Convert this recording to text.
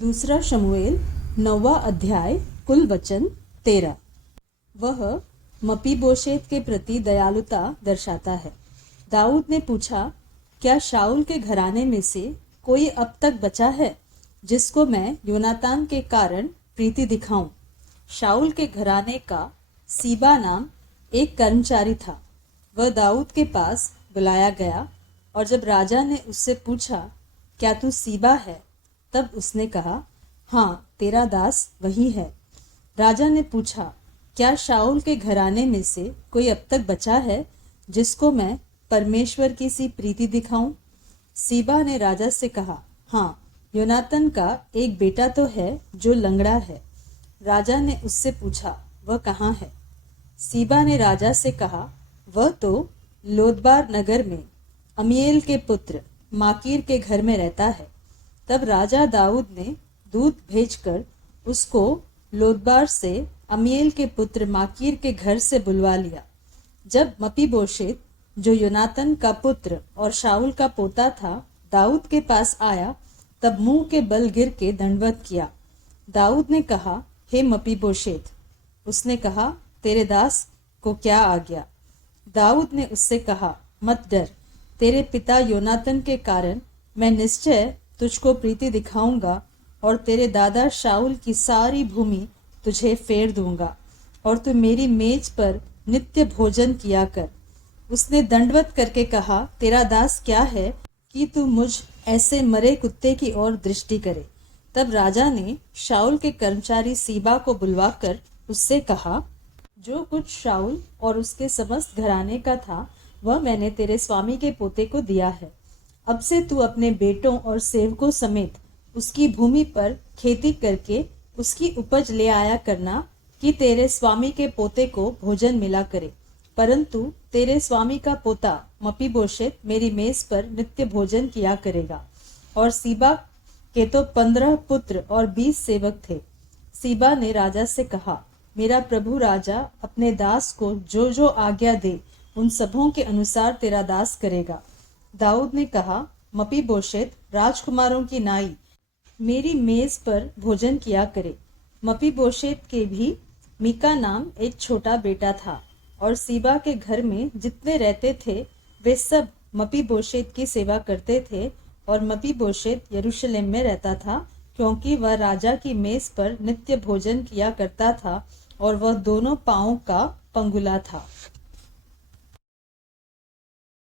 दूसरा शमूएल 9वां अध्याय कुल वचन 13। वह मपीबोशेत के प्रति दयालुता दर्शाता है। दाऊद ने पूछा, क्या शाऊल के घराने में से कोई अब तक बचा है जिसको मैं योनातान के कारण प्रीति दिखाऊं? शाऊल के घराने का सीबा नाम एक कर्मचारी था। वह दाऊद के पास बुलाया गया और जब राजा ने उससे पूछा, क्या तू सीबा है? तब उसने कहा, हाँ, तेरा दास वही है। राजा ने पूछा, क्या शाऊल के घराने में से कोई अब तक बचा है जिसको मैं परमेश्वर की सी प्रीति दिखाऊं? सीबा ने राजा से कहा, हाँ, योनातन का एक बेटा तो है जो लंगड़ा है। राजा ने उससे पूछा, वह कहाँ है? सीबा ने राजा से कहा, वह तो लोदबार नगर में अमीएल के पुत्र माकीर के घर में रहता है। तब राजा दाऊद ने दूत भेजकर उसको लोदबार से अमीएल के पुत्र माकीर के घर से बुलवा लिया। जब मपीबोशेत, जो योनातन का पुत्र और शाऊल का पोता था, दाऊद के पास आया, तब मुंह के बल गिर के दंडवत किया। दाऊद ने कहा, हे मपीबोशेत। उसने कहा, तेरे दास को क्या आ गया? दाऊद ने उससे कहा, मत डर, तेरे पिता योनातन के कारण मैं निश्चय तुझको प्रीति दिखाऊंगा और तेरे दादा शाऊल की सारी भूमि तुझे फेर दूंगा और तू मेरी मेज पर नित्य भोजन किया कर। उसने दंडवत करके कहा, तेरा दास क्या है कि तू मुझ ऐसे मरे कुत्ते की ओर दृष्टि करे? तब राजा ने शाऊल के कर्मचारी सीबा को बुलवाकर उससे कहा, जो कुछ शाऊल और उसके समस्त घराने का था वह मैंने तेरे स्वामी के पोते को दिया है। अब से तू अपने बेटों और सेवकों समेत उसकी भूमि पर खेती करके उसकी उपज ले आया करना कि तेरे स्वामी के पोते को भोजन मिला करे। परंतु तेरे स्वामी का पोता मपीबोशेत मेरी मेज पर नित्य भोजन किया करेगा। और सीबा के तो 15 पुत्र और 20 सेवक थे। सीबा ने राजा से कहा, मेरा प्रभु राजा अपने दास को जो जो आज्ञा दे उन सबों के अनुसार तेरा दास करेगा। दाऊद ने कहा, मपीबोशेत राजकुमारों की नाई मेरी मेज पर भोजन किया करे। मपीबोशेत के भी मीका नाम एक छोटा बेटा था और सीबा के घर में जितने रहते थे वे सब मपीबोशेत की सेवा करते थे। और मपीबोशेत यरूशलेम में रहता था, क्योंकि वह राजा की मेज पर नित्य भोजन किया करता था और वह दोनों पांवों का पंगुला था।